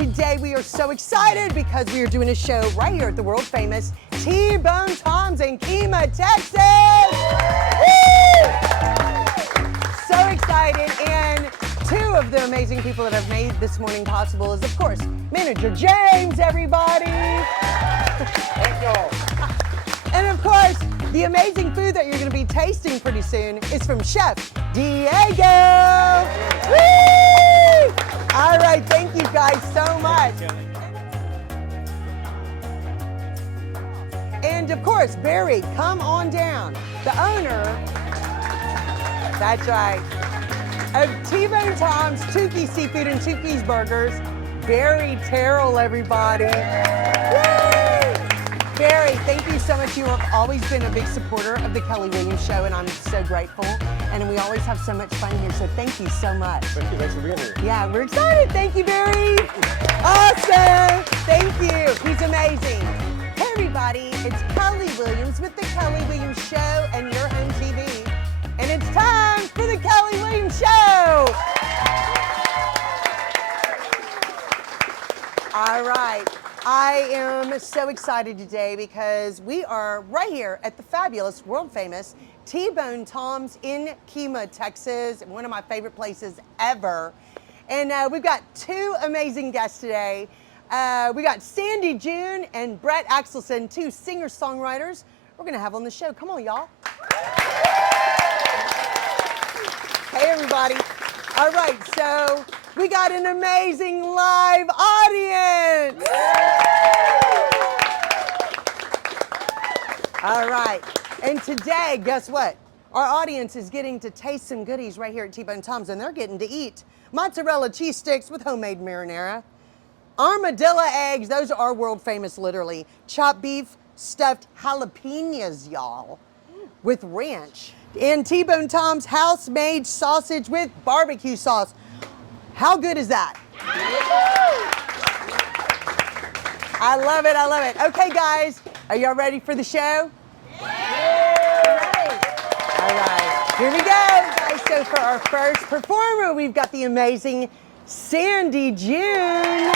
today we are so excited because we are doing a show right here at the world famous TBone Tom's in Kemah, Texas. So excited, and two of the amazing people that have made this morning possible is, of course, Manager James, everybody. Thank y'all. And of course, the amazing food that you're going to be tasting pretty soon is from Chef Diego. Woo! All right, thank you guys so much. And of course, Barry, come on down. The owner, that's right, of TBone Tom's, Tukey Seafood and Tukey's Burgers, Barry Terrell, everybody. Woo! Barry, thank you so much. You have always been a big supporter of the Kelly Williams Show, and I'm so grateful. And we always have so much fun here, so thank you so much. Thank you. Thanks for being here. Yeah, we're excited. Thank you, Barry. Awesome. Thank you. He's amazing. Hey, everybody. It's Kelly Williams with the Kelly Williams Show and your home TV. And it's time for the Kelly Williams Show. All right. I am so excited today because we are right here at the fabulous, world famous TBone Tom's in Kemah, Texas, one of my favorite places ever. And we've got two amazing guests today. We got Sandee June and Brett Axelson, two singer-songwriters we're gonna have on the show. Come on, y'all. Hey, everybody. All right, so we got an amazing live audience. All right, and today, guess what? Our audience is getting to taste some goodies right here at TBone Tom's, and they're getting to eat mozzarella cheese sticks with homemade marinara, armadillo eggs, those are world famous literally, chopped beef, stuffed jalapenos, y'all, with ranch, and TBone Tom's house-made sausage with barbecue sauce. How good is that? I love it, I love it. Okay, guys, are y'all ready for the show? All right, here we go, guys. So for our first performer, we've got the amazing Sandee June.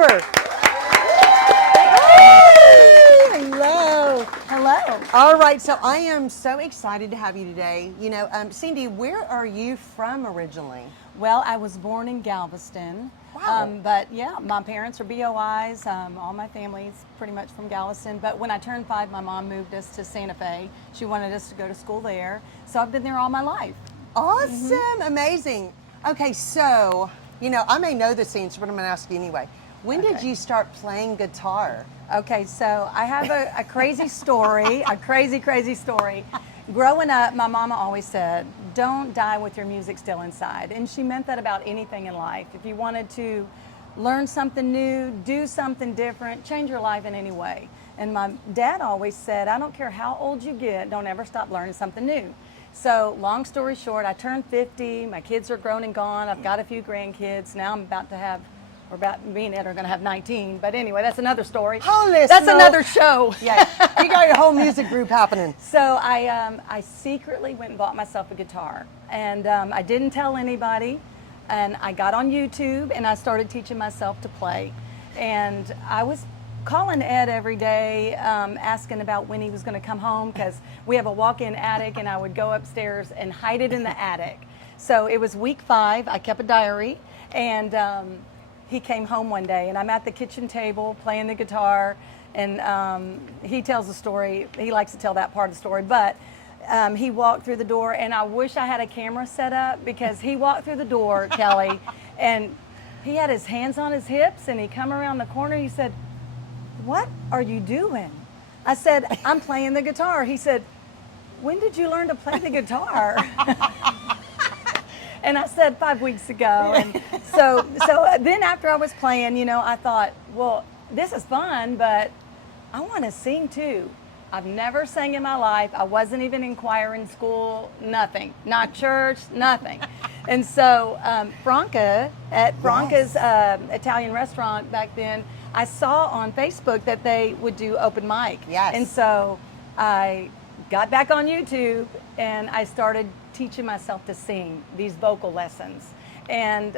over. Hey, hello. Hello. All right, so I am so excited to have you today. You know, Sandee, where are you from originally? Well, I was born in Galveston. Wow. But yeah, my parents are BOIs. All my family's pretty much from Galveston. But when I turned 5, my mom moved us to Santa Fe. She wanted us to go to school there. So I've been there all my life. Awesome, amazing. Okay, so, you know, I may know the scenes, but I'm going to ask you anyway. When did you start playing guitar? Okay, so I have a crazy story, a crazy story. Growing up, my mama always said, don't die with your music still inside. And she meant that about anything in life. If you wanted to learn something new, do something different, change your life in any way. And my dad always said, I don't care how old you get, don't ever stop learning something new. So long story short, I turned 50, my kids are grown and gone, I've got a few grandkids, now I'm about to have, or about me and Ed are going to have 19, but anyway, that's another story. Holy that's smoke. another show. Yeah, you got a whole music group happening. So I secretly went and bought myself a guitar, and I didn't tell anybody, and I got on YouTube and I started teaching myself to play, and I was calling Ed every day, asking about when he was going to come home, because we have a walk-in attic, and I would go upstairs and hide it in the attic. So it was week 5, I kept a diary, and he came home one day, and I'm at the kitchen table playing the guitar, and he tells the story. He likes to tell that part of the story, but he walked through the door, and I wish I had a camera set up, because he walked through the door, Kelly, and he had his hands on his hips, and he come around the corner, and he said, what are you doing? I said, I'm playing the guitar. He said, when did you learn to play the guitar? And I said 5 weeks ago. And so then after I was playing, you know, I thought, well, this is fun, but I want to sing too. I've never sang in my life. I wasn't even in choir in school, nothing. Not church, nothing. And so Franca, at Franca's Italian restaurant back then, I saw on Facebook that they would do open mic. Yes. And so I got back on YouTube and I started teaching myself to sing, these vocal lessons. And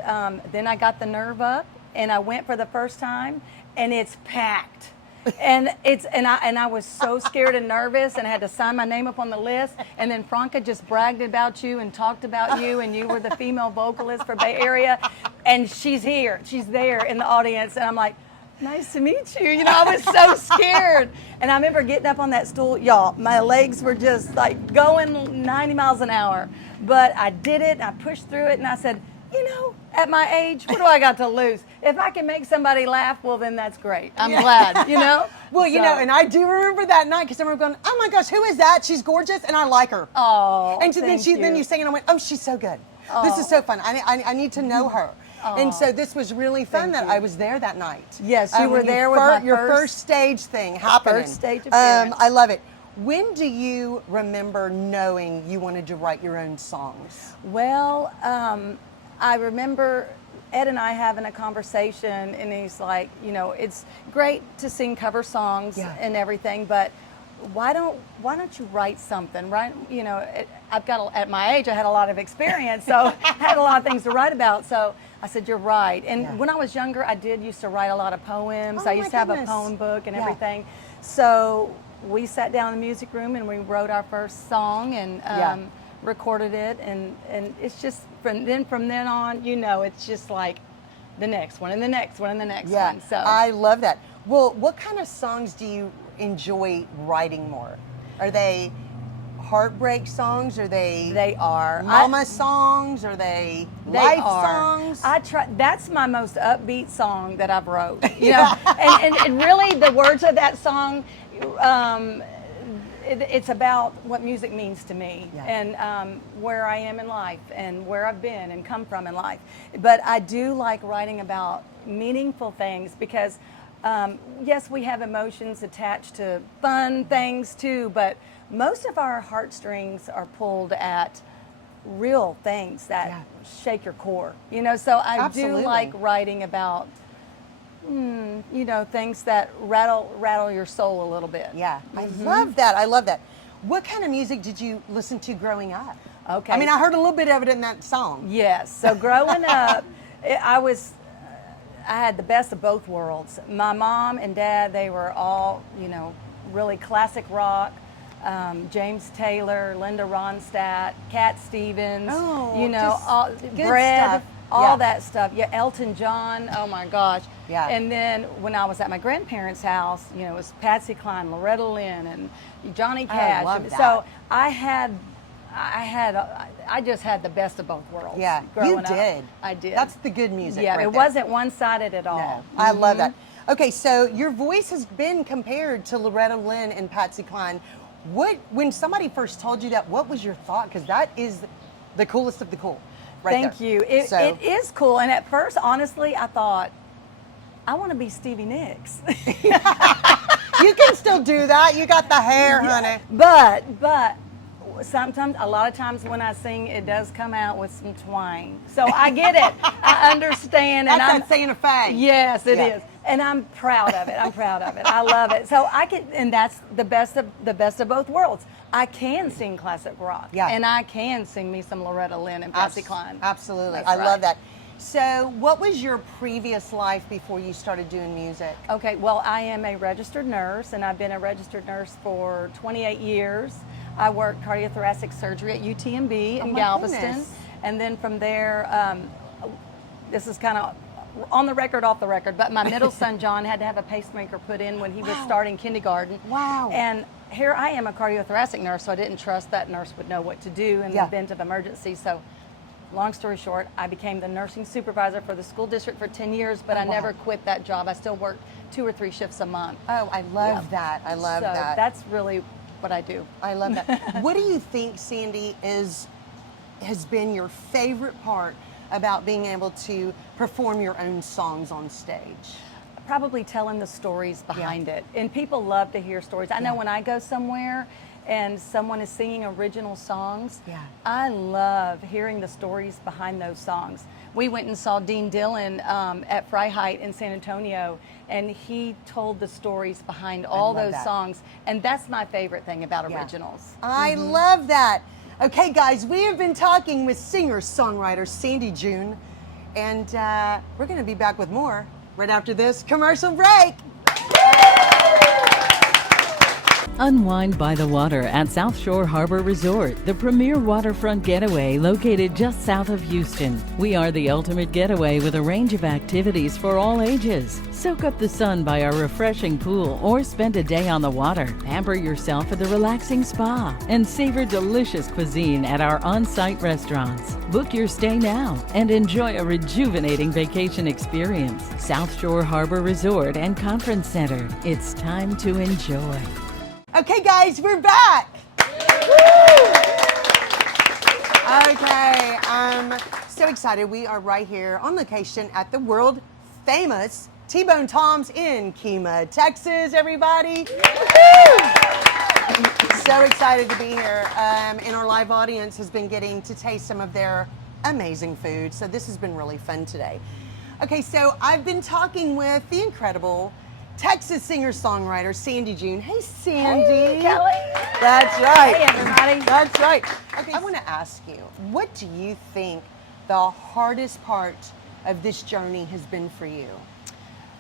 then I got the nerve up and I went for the first time, and it's packed. And I was so scared and nervous, and I had to sign my name up on the list. And then Franca just bragged about you and talked about you, and you were the female vocalist for Bay Area. And she's here, she's there in the audience, and I'm like, nice to meet you. You know, I was so scared. And I remember getting up on that stool, y'all, my legs were just like going 90 miles an hour. But I did it, and I pushed through it, and I said, you know, at my age, what do I got to lose? If I can make somebody laugh, well, then that's great. I'm glad, you know? Well, you know, and I do remember that night, because I remember going, oh my gosh, who is that? She's gorgeous, and I like her. Oh, and so then you sang, and I went, oh, she's so good. Oh. This is so fun. I need to know her. Oh. And so this was really fun that I was there that night. Yes, you were there with your first stage thing happening. First stage appearance. I love it. When do you remember knowing you wanted to write your own songs? Well, I remember Ed and I having a conversation, and he's like, you know, it's great to sing cover songs and everything, but why don't you write something, right? You know, at my age, I had a lot of experience, so I had a lot of things to write about. So I said, you're right. And when I was younger, I used to write a lot of poems. I used to have a poem book and everything. So we sat down in the music room and we wrote our first song and recorded it. And it's just, from then on, you know, it's just like the next one and the next one and the next one. So I love that. Well, what kind of songs do you enjoy writing more? Are they heartbreak songs? Are they are mama songs? Are they life songs? That's my most upbeat song that I've wrote. You know, and really the words of that song, it's about what music means to me and where I am in life and where I've been and come from in life. But I do like writing about meaningful things, because yes, we have emotions attached to fun things too, but most of our heartstrings are pulled at real things that shake your core, you know, so I do like writing about, you know, things that rattle your soul a little bit. Yeah, I love that. I love that. What kind of music did you listen to growing up? Okay. I mean, I heard a little bit of it in that song. Yes, so growing up, I was I had the best of both worlds. My mom and dad, they were all, you know, really classic rock. James Taylor, Linda Ronstadt, Cat Stevens, Oh, you know, just all, good Bread, stuff. all Yeah. that stuff. Yeah, Elton John, oh my gosh. Yeah. And then when I was at my grandparents' house, you know, it was Patsy Cline, Loretta Lynn, and Johnny Cash. love And that. so I just had the best of both worlds. Yeah, growing you up. did. I did. That's the good music. Yeah, right it there. wasn't one-sided at all. No, I love that. Okay, so your voice has been compared to Loretta Lynn and Patsy Cline. When somebody first told you that, what was your thought? Because that is the coolest of the cool, right Thank there. you. It, So- it is cool. And at first, honestly, I thought, I want to be Stevie Nicks. You can still do that. You got the hair, honey. But sometimes, a lot of times when I sing, it does come out with some twang. So I get it. I understand. And That's I'm that Santa Fe. Yes, it Yeah. is, and I'm proud of it. I'm proud of it. I love it. So I can, and that's the best of both worlds. I can sing classic rock, Yeah. and I can sing me some Loretta Lynn and Patsy Cline. Absolutely. That's I right. love that. So, what was your previous life before you started doing music? Okay, well, I am a registered nurse, and I've been a registered nurse for 28 years. I worked cardiothoracic surgery at UTMB in my Galveston, goodness. and then from there, this is kind of on the record, off the record, but my middle son John had to have a pacemaker put in when he was starting kindergarten. Wow. And here I am, a cardiothoracic nurse, so I didn't trust that nurse would know what to do in the Yeah. event of emergency. So, long story short, I became the nursing supervisor for the school district for 10 years, but I wow. never quit that job. I still worked 2 or 3 shifts a month. Oh, I love that. I love So that. that's really what I do. I love that. What do you think, Sandee, has been your favorite part about being able to perform your own songs on stage? Probably telling the stories behind it. And people love to hear stories. I know when I go somewhere and someone is singing original songs, I love hearing the stories behind those songs. We went and saw Dean Dillon at Freiheit in San Antonio, and he told the stories behind all love those that. songs. And that's my favorite thing about originals. I love that. Okay, guys, we have been talking with singer-songwriter Sandee June, and we're going to be back with more right after this commercial break. Unwind by the water at South Shore Harbor Resort, the premier waterfront getaway located just south of Houston. We are the ultimate getaway with a range of activities for all ages. Soak up the sun by our refreshing pool or spend a day on the water. Pamper yourself at the relaxing spa and savor delicious cuisine at our on-site restaurants. Book your stay now and enjoy a rejuvenating vacation experience. South Shore Harbor Resort and Conference Center. It's time to enjoy. Okay, guys, we're back. Okay, I'm so excited. We are right here on location at the world famous TBone Tom's in Kemah, Texas, everybody. So excited to be here. And our live audience has been getting to taste some of their amazing food. So this has been really fun today. Okay, so I've been talking with the incredible Texas singer-songwriter Sandee June. Hey, Sandee. Hey, Kelly. That's right. Hey, everybody. That's right. Okay, I want to ask you, what do you think the hardest part of this journey has been for you?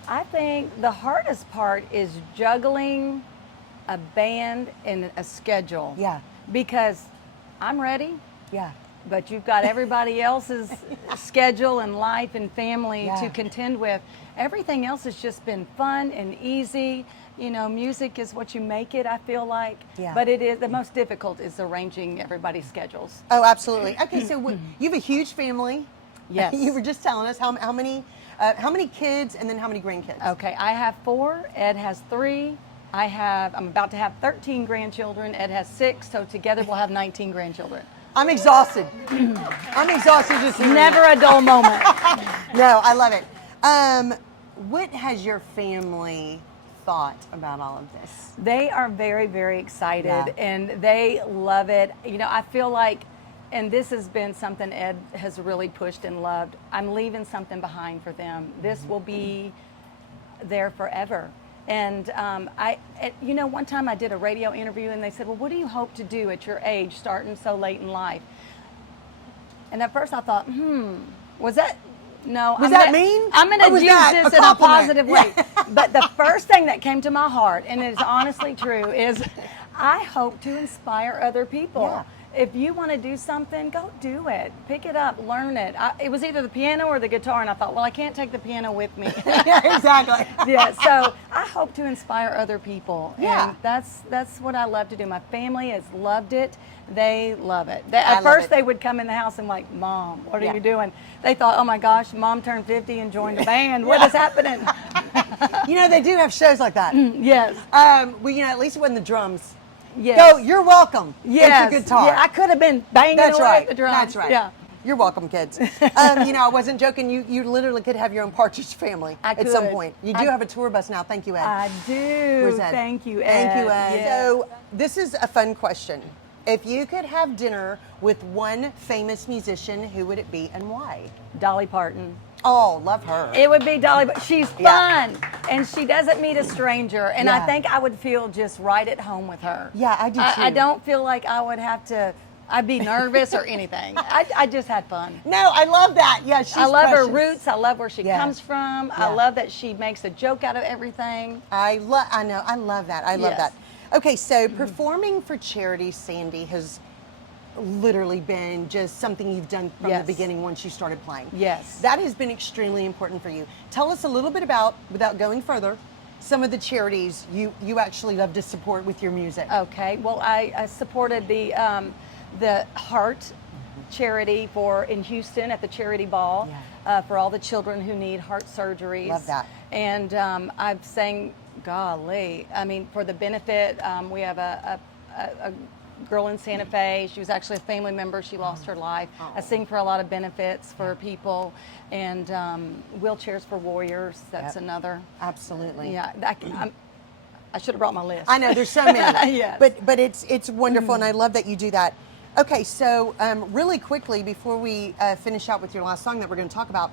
I think the hardest part is juggling a band and a schedule. Yeah. Because I'm ready, Yeah. but you've got everybody else's schedule and life and family Yeah. to contend with. Everything else has just been fun and easy. You know, music is what you make it, I feel like. Yeah. But it is the most difficult is arranging everybody's schedules. Oh, absolutely. Okay, so you have a huge family. Yes. You were just telling us how many kids and then how many grandkids? Okay, I have 4. Ed has 3. I'm about to have 13 grandchildren. Ed has 6. So together we'll have 19 grandchildren. I'm exhausted. I'm exhausted just hearing Never a dull moment. No, I love it. What has your family thought about all of this? They are very, very excited Yeah. and they love it. You know, I feel like, and this has been something Ed has really pushed and loved, I'm leaving something behind for them. This will be there forever. And one time I did a radio interview and they said, well, what do you hope to do at your age, starting so late in life? And at first I thought, was that No. Was that mean? I'm Or going was to use that this a in a compliment? positive way. But the first thing that came to my heart, and it's honestly true, is I hope to inspire other people. Yeah. If you want to do something, go do it. Pick it up, learn it. It was either the piano or the guitar, and I thought, well, I can't take the piano with me. Yeah, exactly. Yeah, so I hope to inspire other people. Yeah. And that's what I love to do. My family has loved it. They love it. I At love first, it. they would come in the house and like, Mom, what are Yeah. you doing? They thought, oh my gosh, Mom turned 50 and joined a band. What is happening? You know, they do have shows like that. Yes. Well, you know, at least it wasn't the drums. Yes. Go, you're welcome. Yes. It's a guitar. Yeah, I could have been banging That's away right. at the drums. That's right. Yeah. You're welcome, kids. You know, I wasn't joking. You literally could have your own Partridge Family I at some could. point. You do have a tour bus now. Thank you, Ed. I do. Where's Ed? Thank you, Ed. Thank you, Ed. Yes. So this is a fun question. If you could have dinner with one famous musician, who would it be and why? Dolly Parton. Oh, love her. It would be Dolly, but she's fun, Yeah. and she doesn't meet a stranger, and Yeah. I think I would feel just right at home with her. Yeah, I do I too. don't feel like I would have to, I'd be nervous or anything. I just had fun. No, I love that. Yeah, she's I love her precious. roots. I love where she Yeah. comes from. Yeah. I love that she makes a joke out of everything. I know. I love that. I love Yes. that. Okay, so performing for charity, Sandee, has literally been just something you've done from Yes. the beginning once you started playing. Yes. That has been extremely important for you. Tell us a little bit about, without going further, some of the charities you actually love to support with your music. Okay. Well, I supported the Heart charity in Houston at the charity ball for all the children who need heart surgeries. Love that. And I've sang, golly, I mean, for the benefit, we have a girl in Santa Fe. She was actually a family member. She lost her life. I sing for a lot of benefits for people, and Wheelchairs for Warriors. That's another. Absolutely. Yeah, I should have brought my list. I know there's so many. Yes. But it's wonderful, and I love that you do that. Okay, so really quickly before we finish out with your last song that we're going to talk about,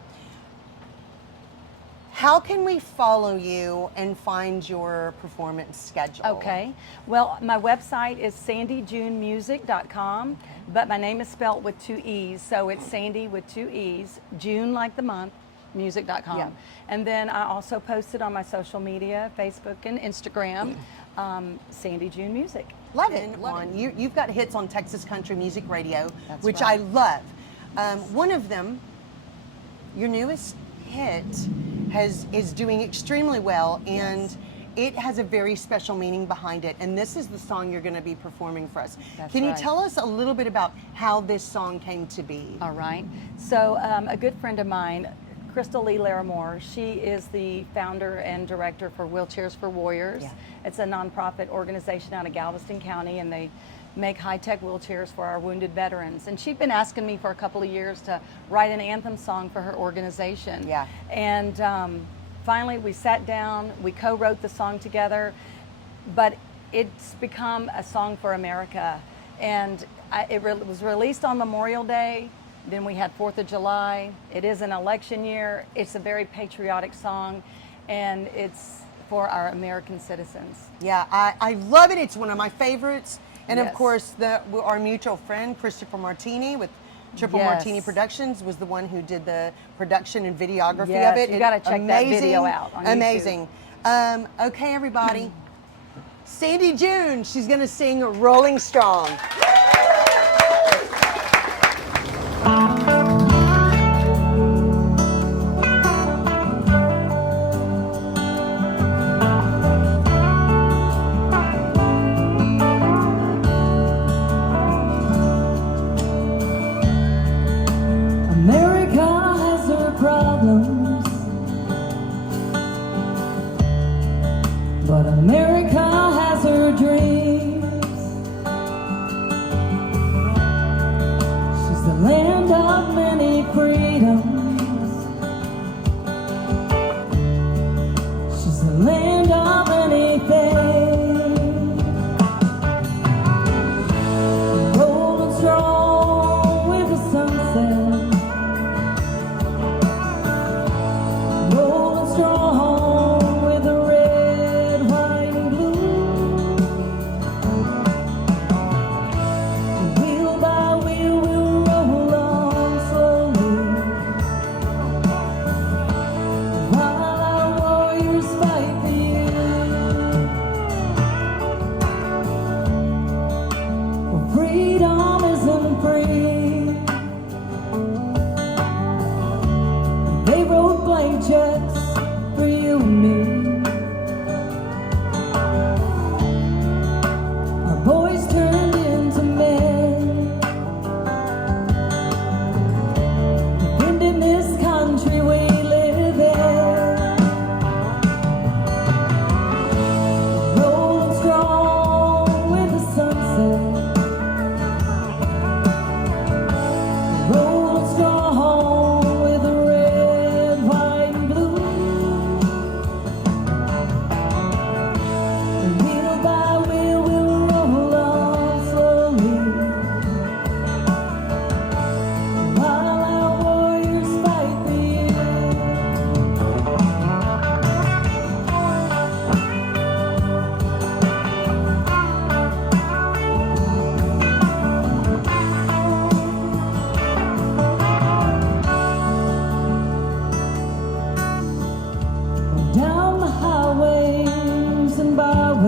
how can we follow you and find your performance schedule? Okay. Well, my website is sandeejunemusic.com, but my name is spelled with 2 E's, so it's Sandee with 2 E's, June like the month, music.com. Yeah. And then I also posted on my social media, Facebook and Instagram, Sandee June Music. Love it. You've got hits on Texas Country Music Radio, That's which right. I love. One of them, your newest hit, is doing extremely well, and it has a very special meaning behind it. And this is the song you're going to be performing for us. That's Can you right. tell us a little bit about how this song came to be? All right. So a good friend of mine, Crystal Lee Larimore, she is the founder and director for Wheelchairs for Warriors. Yeah. It's a nonprofit organization out of Galveston County, and they make high-tech wheelchairs for our wounded veterans. And she'd been asking me for a couple of years to write an anthem song for her organization. Yeah. And finally we sat down, we co-wrote the song together, but it's become a song for America. And it was released on Memorial Day. Then we had 4th of July. It is an election year. It's a very patriotic song, and it's for our American citizens. Yeah, I love it. It's one of my favorites. And of Yes. course, our mutual friend, Christopher Martini with Triple Yes. Martini Productions, was the one who did the production and videography Yes, of it. you gotta check that video out on YouTube. Amazing. Okay, everybody. Sandee June, she's going to sing Rolling Strong. America has her problems, but America has her dreams. She's the land of many freedoms. She's the land of many things. Rolling strong with the sunset. Rolling strong with the red, white, and blue.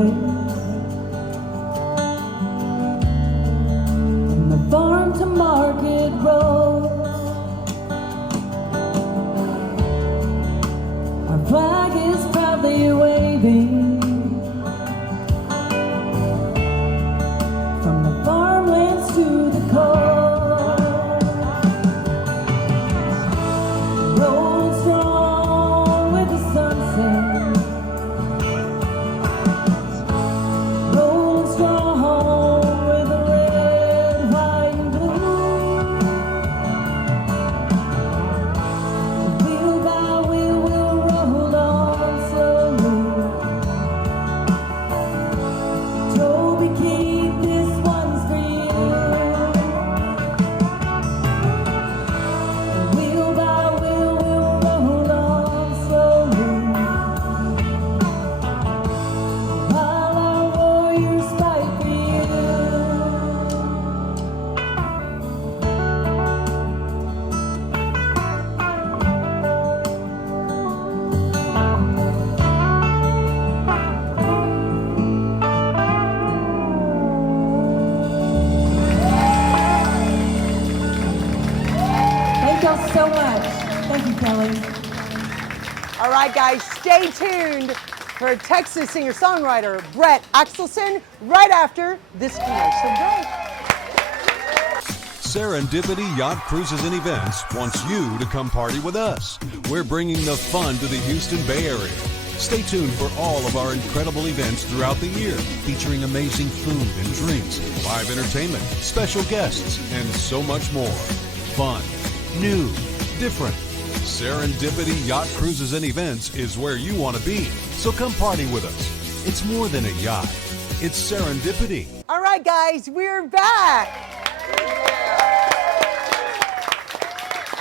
highway. From the farm to market road, our flag is proudly waving. From the farmlands to the coast, rolling strong with the sunset, rolling strong with the red, white, and blue. Wheel by wheel we'll roll on slowly. Toby, keep this one's for you. Wheel by wheel we'll roll on slowly, while our warriors fight for you. Thank y'all so much. Thank you, Kelly. All right, guys, stay tuned for Texas singer-songwriter Brett Axelson right after this commercial break. Serendipity Yacht Cruises and Events wants you to come party with us. We're bringing the fun to the Houston Bay Area. Stay tuned for all of our incredible events throughout the year, featuring amazing food and drinks, live entertainment, special guests, and so much more. Fun, new, different. Serendipity Yacht Cruises and Events is where you want to be. So come party with us. It's more than a yacht. It's serendipity. All right, guys, we're back.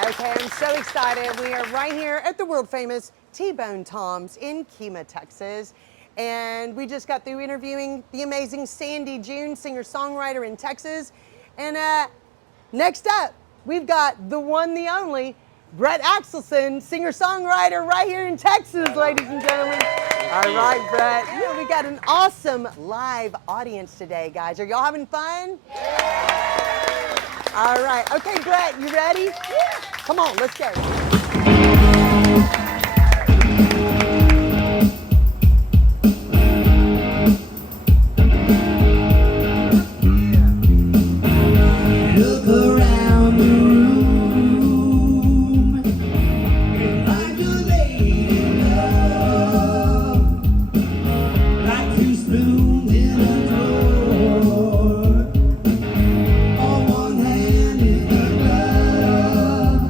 Okay, I'm so excited. We are right here at the world famous TBone Tom's in Kemah, Texas. And we just got through interviewing the amazing Sandee June, singer-songwriter in Texas. And next up, we've got the one, the only, Brett Axelson, singer-songwriter right here in Texas, ladies and gentlemen. All right, Brett. You know, we got an awesome live audience today, guys. Are y'all having fun? All right. Okay, Brett, you ready? Yeah. Come on, let's go. Look around the room and find a lady love, like two spoons in a drawer, or one hand in a glove.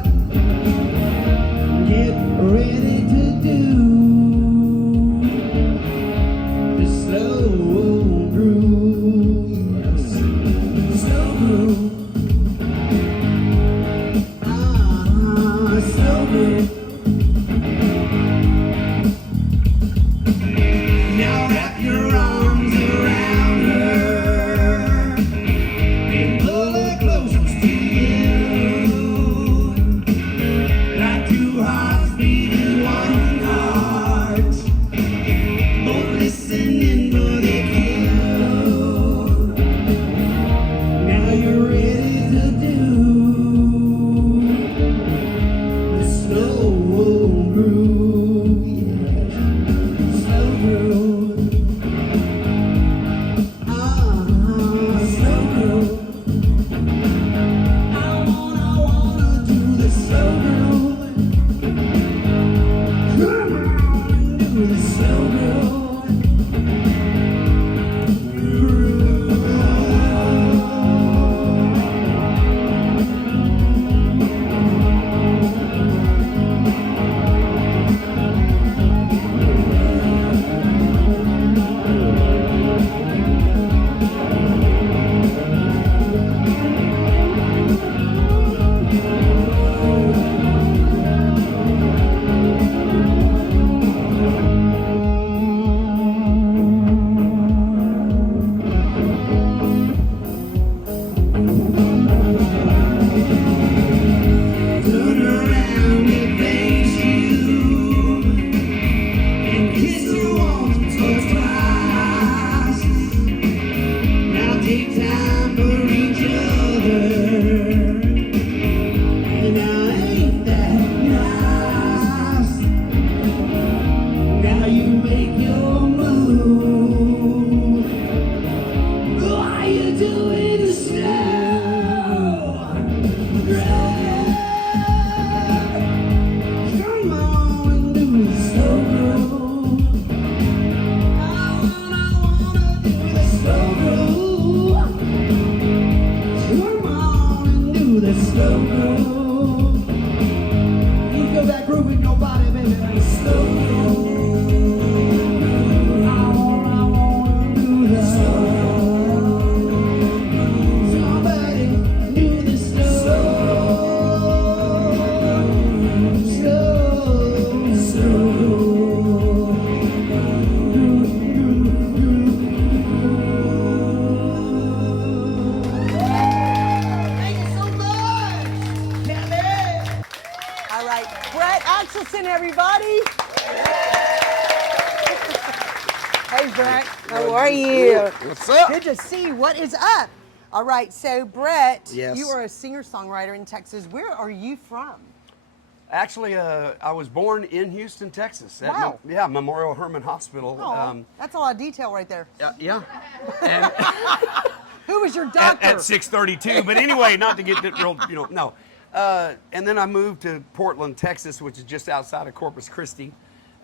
slow groove. You feel that groove in your body, baby. Slow groove. I wanna do the slow groove. Somebody do the slow, slow Thank you so much, Kemah. All right, Brett Axelson, everybody. Hey, Brett. How are you? What's up? Good to see you. What is up? All right, so Brett, Yes. you are a singer-songwriter in Texas. Where are you from? Actually, I was born in Houston, Texas. At Wow. Memorial Hermann Hospital. Oh, that's a lot of detail right there. Yeah. And Who was your doctor? at 6:32. But anyway, not to get real, no. And then I moved to Portland, Texas, which is just outside of Corpus Christi,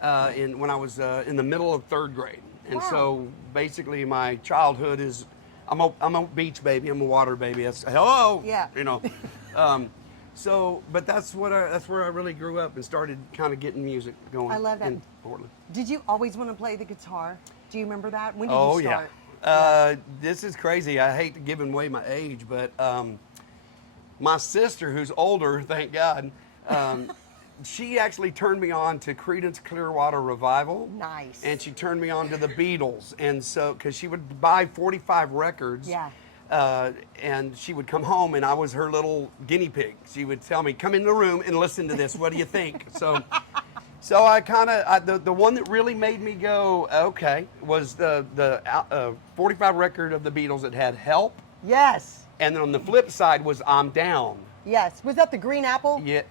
when I was in the middle of 3rd grade. And Wow. so basically, my childhood is I'm a beach baby. I'm a water baby. That's hello. Yeah. But that's where I really grew up and started kind of getting music going. I love that. In Portland. Did you always want to play the guitar? Do you remember that? When did Oh you yeah. start? This is crazy. I hate giving away my age, but my sister, who's older, thank God, she actually turned me on to Creedence Clearwater Revival. Nice. And she turned me on to the Beatles, and so because she would buy 45 records. Yeah. And she would come home, and I was her little guinea pig. She would tell me, "Come in the room and listen to this. What do you think?" So I kind of the one that really made me go okay was the 45 record of the Beatles that had "Help," Yes. and then on the flip side was "I'm Down." Yes. Was that the Green Apple? Yes,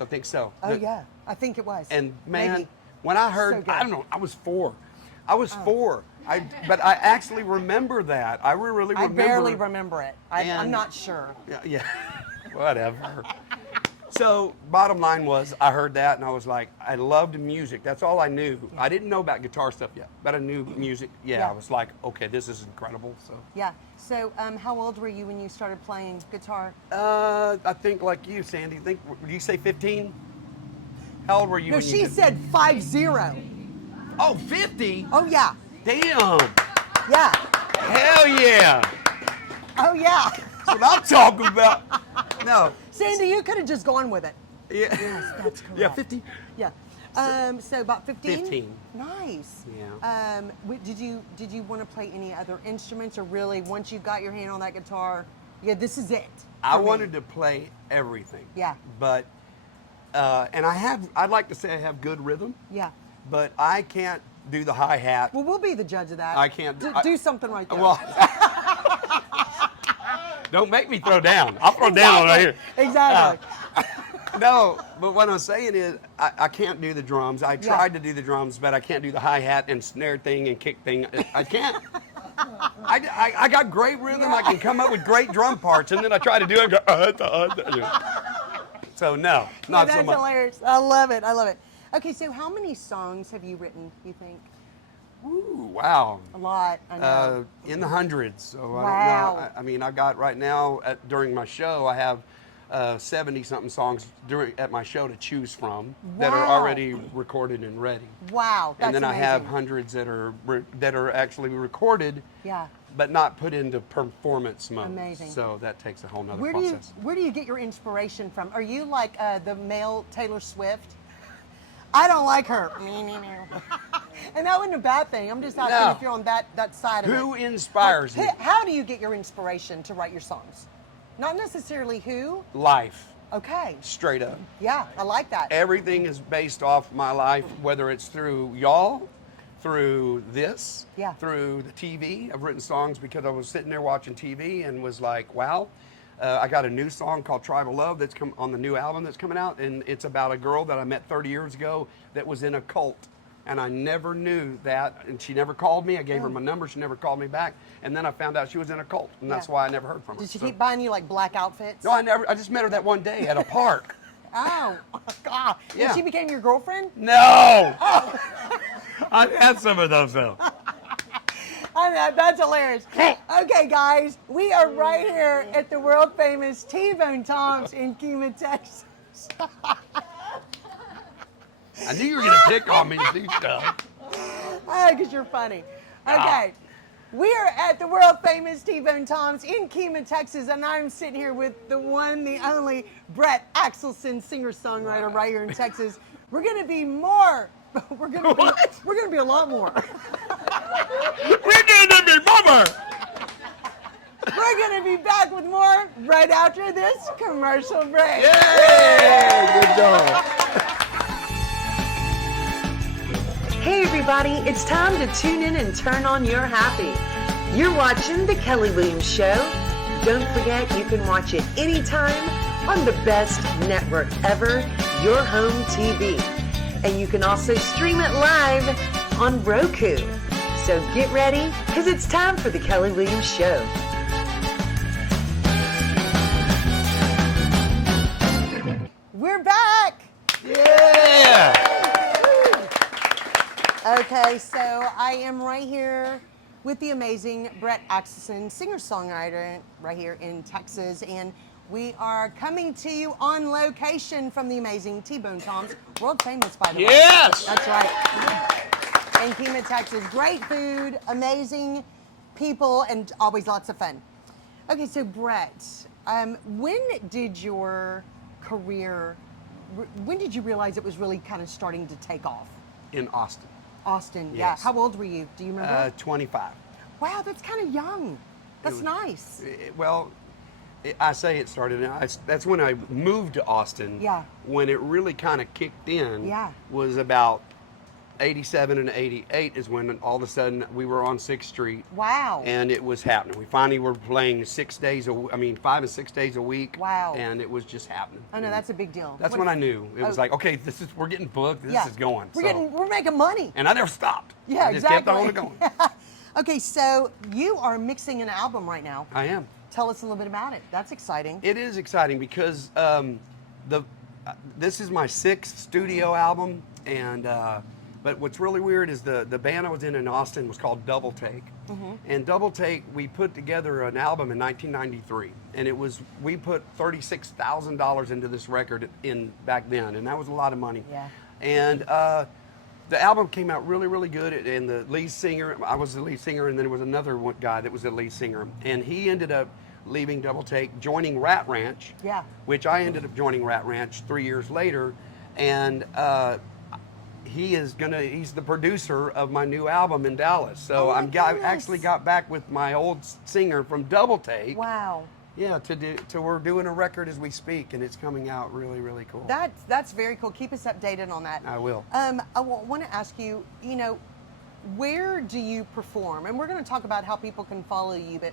I think so. Oh, yeah. I think it was. And man, Maybe. when I So heard, good. I don't know, I was 4. But I actually remember that. I really I remember. barely remember it. I'm And- not sure. Yeah, whatever. So bottom line was, I heard that and I was like, I loved music. That's all I knew. I didn't know about guitar stuff yet, but I knew music. Yeah. I was like, okay, this is incredible. So Yeah. So, how old were you when you started playing guitar? I think like you, Sandee. Did you say 15? How old were you? No, when you she did- said 50. Oh, 50? Oh, yeah. Damn. Yeah. Hell yeah. Oh, yeah. That's what I'm talking about. No. Sandy, you could have just gone with it. Yeah. Yes, that's correct. Yeah, 50. Yeah. So about 15? 15. Nice. Yeah. Did you want to play any other instruments, or really once you got your hand on that guitar, yeah, this is it? I for me? wanted to play everything. Yeah. But and I'd like to say I have good rhythm, Yeah. but I can't do the hi-hat. Well, we'll be the judge of that. I can't do something right there. Well, don't make me throw down. I'll throw down right here. Exactly. No, but what I'm saying is I can't do the drums. I tried to do the drums, but I can't do the hi-hat and snare thing and kick thing. I can't. I got great rhythm. I can come up with great drum parts, and then I try to do it and go, So no, not That's so much. hilarious. I love it. I love it. Okay, so how many songs have you written, you think? Ooh, wow. A lot, I know. In the hundreds. So I Wow. don't know. I mean, I've got right now during my show, I have 70-something songs at my show to choose from that are Wow. already recorded and ready. Wow, that's And then amazing. I have hundreds that are actually recorded, Yeah. but not put into performance mode. Amazing. So that takes a whole nother Where process. do you get your inspiration from? Are you like the male Taylor Swift? I don't like her. And that wasn't a bad thing. I'm just asking No. if you're on that side of it. Who inspires you? How do you get your inspiration to write your songs? Not necessarily who. Life, Okay. straight up. Yeah, I like that. Everything is based off my life, whether it's through y'all, through this, Yeah. through the TV. I've written songs because I was sitting there watching TV and was like, wow. I got a new song called Tribal Love that's come on the new album that's coming out, and it's about a girl that I met 30 years ago that was in a cult. And I never knew that, and she never called me. I gave her my number, she never called me back, and then I found out she was in a cult, and that's Yeah. why I never heard from her. Did she So- keep buying you like black outfits? No, I just met her that one day at a park. Oh, God. Yeah. And she became your girlfriend? No! I've had some of those though. I on that. That's hilarious. Okay, guys, we are right here at the world famous TBone Tom's in Kemah, Texas. I knew you were gonna pick on me and do stuff. Because you're funny. Okay. We are at the world famous TBone Tom's in Kemah, Texas, and I'm sitting here with the one, the only Brett Axelson, singer-songwriter right here in Texas. We're gonna be more. We're gonna be a lot more. We're gonna be mama. We're gonna be back with more right after this commercial break. Yay! Good job. Hey everybody, it's time to tune in and turn on your happy. You're watching The Kelly Williams Show. Don't forget you can watch it anytime on the best network ever, Your Home TV. And you can also stream it live on Roku. So get ready, because it's time for The Kelly Williams Show. We're back! Yeah. Okay, so I am right here with the amazing Brett Axelson, singer-songwriter right here in Texas, and we are coming to you on location from the amazing TBone Tom's, world famous by the way. Yes! That's right. In Kemah, Texas. Great food, amazing people, and always lots of fun. Okay, so Brett, when did your career, when did you realize it was really kind of starting to take off? In Austin. Austin, yeah. Yes. How old were you? Do you remember? 25. Wow, that's kind of young. That's nice. I say it started. That's when I moved to Austin. Yeah. When it really kind of kicked in. Yeah. Was about 87 and 88 is when all of a sudden we were on 6th Street. Wow. And it was happening. We finally were playing 5 and 6 days a week. Wow. And it was just happening. I know, that's a big deal. That's when I knew. It was like, okay, we're getting booked. This is going. We're making money. And I never stopped. Yeah, I just exactly. kept on going. Okay, so you are mixing an album right now. I am. Tell us a little bit about it. That's exciting. It is exciting because this is my 6th studio album, and but what's really weird is the band I was in Austin was called Double Take, and Double Take, we put together an album in 1993, and we put $36,000 into this record back then, and that was a lot of money. Yeah. And the album came out really, really good, and the lead singer, I was the lead singer, and then there was another guy that was the lead singer, and he ended up leaving Double Take, joining Rat Ranch, which I ended up joining Rat Ranch 3 years later, and he's the producer of my new album in Dallas. So I actually got back with my old singer from Double Take. Wow. Yeah, we're doing a record as we speak, and it's coming out really, really cool. That's very cool. Keep us updated on that. I will. I want to ask you, where do you perform? And we're going to talk about how people can follow you, but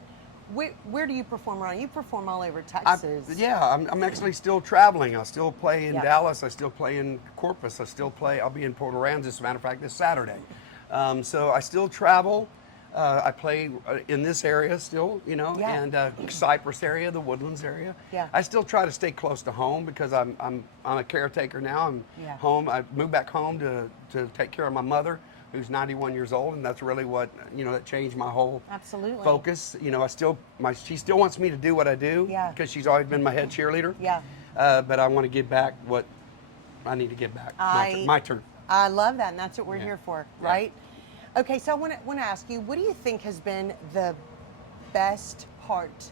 where do you perform around? You perform all over Texas. I'm actually still traveling. I still play in Dallas. I still play in Corpus. I'll be in Port Aransas, as a matter of fact, this Saturday. So I still travel. I play in this area still, and Cypress area, the Woodlands area. Yeah. I still try to stay close to home because I'm a caretaker now. I'm home. I moved back home to take care of my mother, who's 91 years old, and that's really what that changed my whole focus. She still wants me to do what I do because she's always been my head cheerleader. Yeah. But I want to give back what I need to give back. My turn. I love that, and that's what we're here for, right? Okay, so I want to ask you, what do you think has been the best part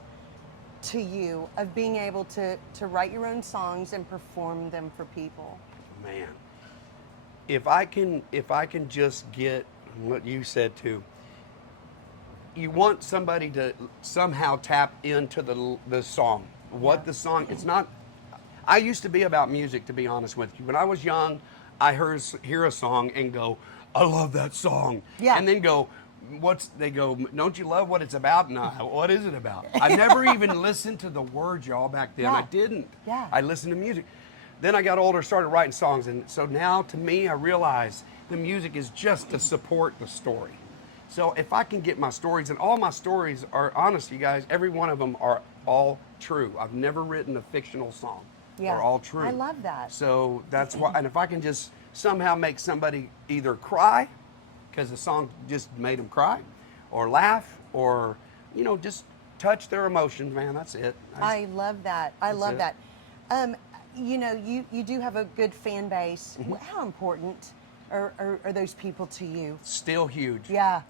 to you of being able to write your own songs and perform them for people? Man, if I can just get what you said too. You want somebody to somehow tap into the song. What the song? It's not. I used to be about music, to be honest with you. When I was young, I hear a song and go, I love that song. Yeah. And then they go, don't you love what it's about? No, what is it about? I never even listened to the words, y'all, back then. I didn't. Yeah. I listened to music. Then I got older, started writing songs. And so now, to me, I realize the music is just to support the story. So if I can get my stories, and all my stories are, honest, you guys, every one of them are all true. I've never written a fictional song. Yeah. They're all true. I love that. So that's why, and if I can just somehow make somebody either cry, because the song just made them cry, or laugh or, just touch their emotions, man. That's it. I love that. I love it. that. You do have a good fan base. How important are those people to you? Still huge. Yeah.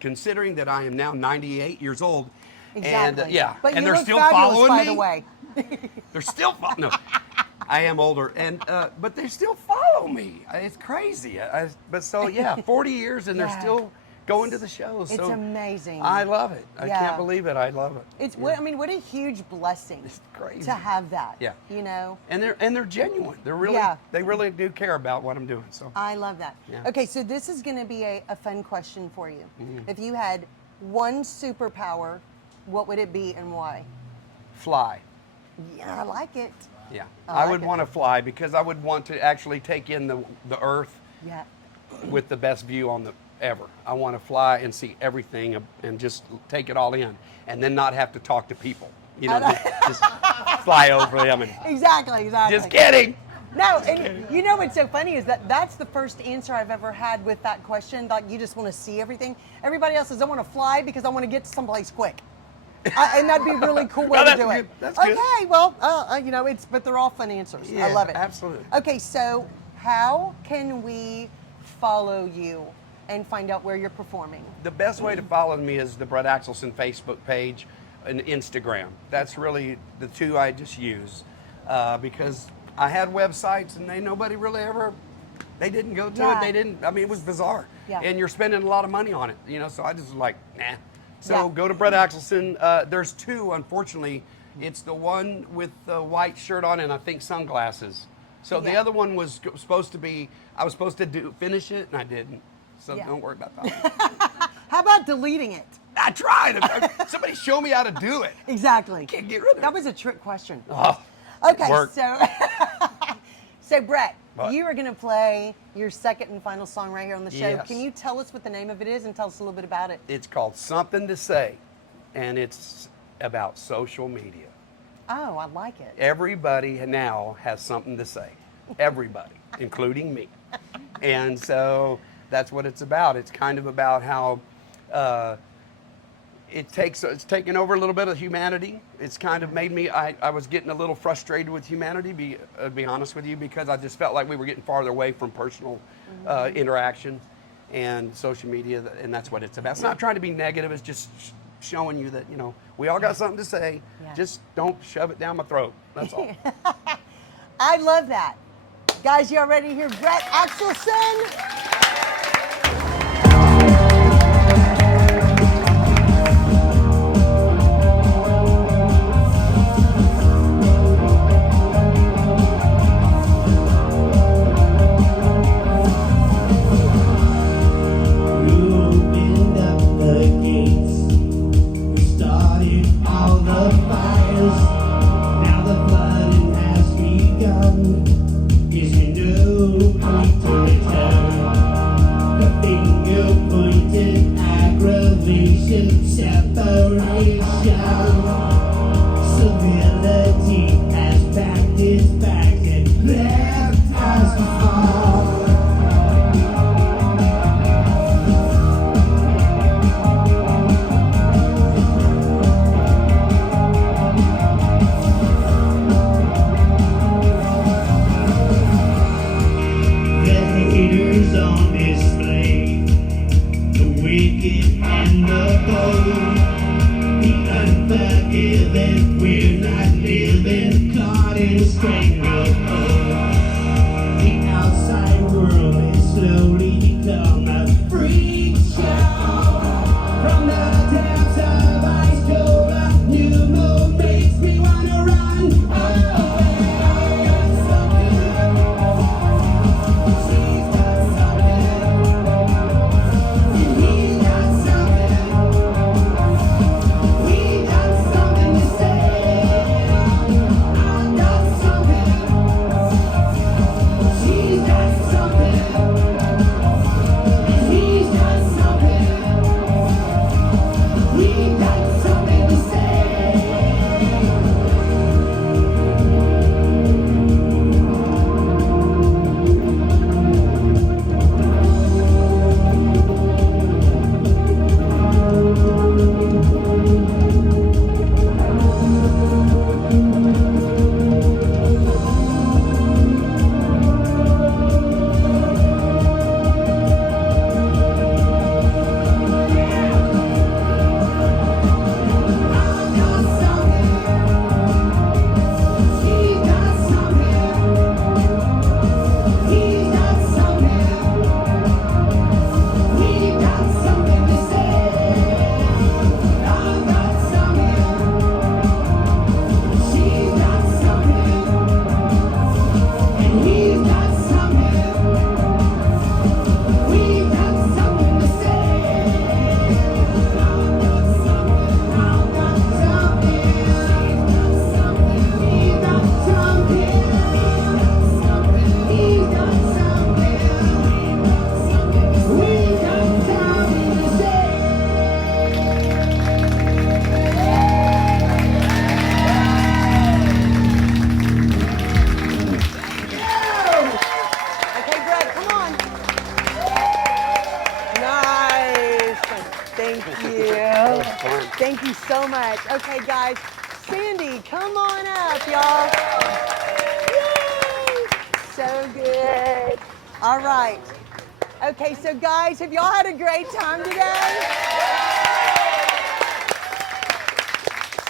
Considering that I am now 98 years old, Exactly. and yeah, But and you they're look still fabulous, following by me. the way. They're still no. I am older, and but they still follow me. It's crazy. But so yeah, 40 years, and they're Yeah. still going to the shows. It's so amazing. I love it. I Yeah. can't believe it. I love it. It's what a huge blessing. It's crazy. To have that. Yeah. And they're genuine. They're really Yeah. they really do care about what I'm doing. So I love that. Yeah. Okay, so this is going to be a fun question for you. If you had one superpower, what would it be and why? fly. Yeah, I like it. Yeah, I I like would it. want to fly because I would want to actually take in the earth Yeah. with the best view on the ever. I want to fly and see everything and just take it all in, and then not have to talk to people. Just fly over them and Exactly. just kidding. No, and you know what's so funny is that's the first answer I've ever had with that question. Like, you just want to see everything. Everybody else says, I want to fly because I want to get to someplace quick. And that'd be a really cool way No, to that's do good. it. That's good. Okay, well, but they're all fun answers. I Yeah, love it. absolutely. Okay, so how can we follow you and find out where you're performing? The best way to follow me is the Brett Axelson Facebook page and Instagram. That's really the two I just use because I had websites and nobody really ever, they didn't go to it. They didn't, it was bizarre. Yeah. And you're spending a lot of money on it, so I just was like, nah. So Yeah. go to Brett Axelson. There's two, unfortunately. It's the one with the white shirt on and I think sunglasses. So the Yeah. other one was supposed to be, I was supposed to finish it and I didn't. So Yeah. don't worry about that. How about deleting it? I tried. Somebody show me how to do it. Exactly. Can't get rid of That it. was a trick question. Oh, Okay, worked. so Brett, What? you are going to play your second and final song right here on the show. Yes. Can you tell us what the name of it is and tell us a little bit about it? It's called Something to Say, and it's about social media. Oh, I like it. Everybody now has something to say. Everybody, including me. And so that's what it's about. It's kind of about how it's taken over a little bit of humanity. It's kind of made me, I was getting a little frustrated with humanity, be honest with you, because I just felt like we were getting farther away from personal interaction and social media, and that's what it's about. It's not trying to be negative, it's just showing you that, we all got something to say. Yeah. Just don't shove it down my throat. That's all. I love that. Guys, y'all ready to hear Brett Axelson? fun. Thank you so much. Okay, guys, Sandee, come on up, y'all. Yay! So good. All right. Okay, so guys, have y'all had a great time today?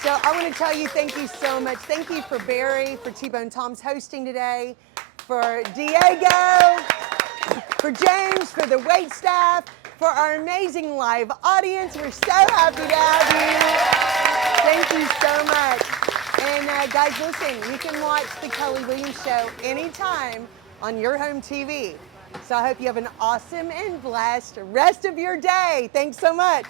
So I want to tell you thank you so much. Thank you for Barry, for TBone Tom's hosting today, for Diego, for James, for the wait staff, for our amazing live audience. We're so happy to have you. Thank you so much. And guys, listen, you can watch the Kelly Williams Show anytime on your home TV. So I hope you have an awesome and blessed rest of your day. Thanks so much.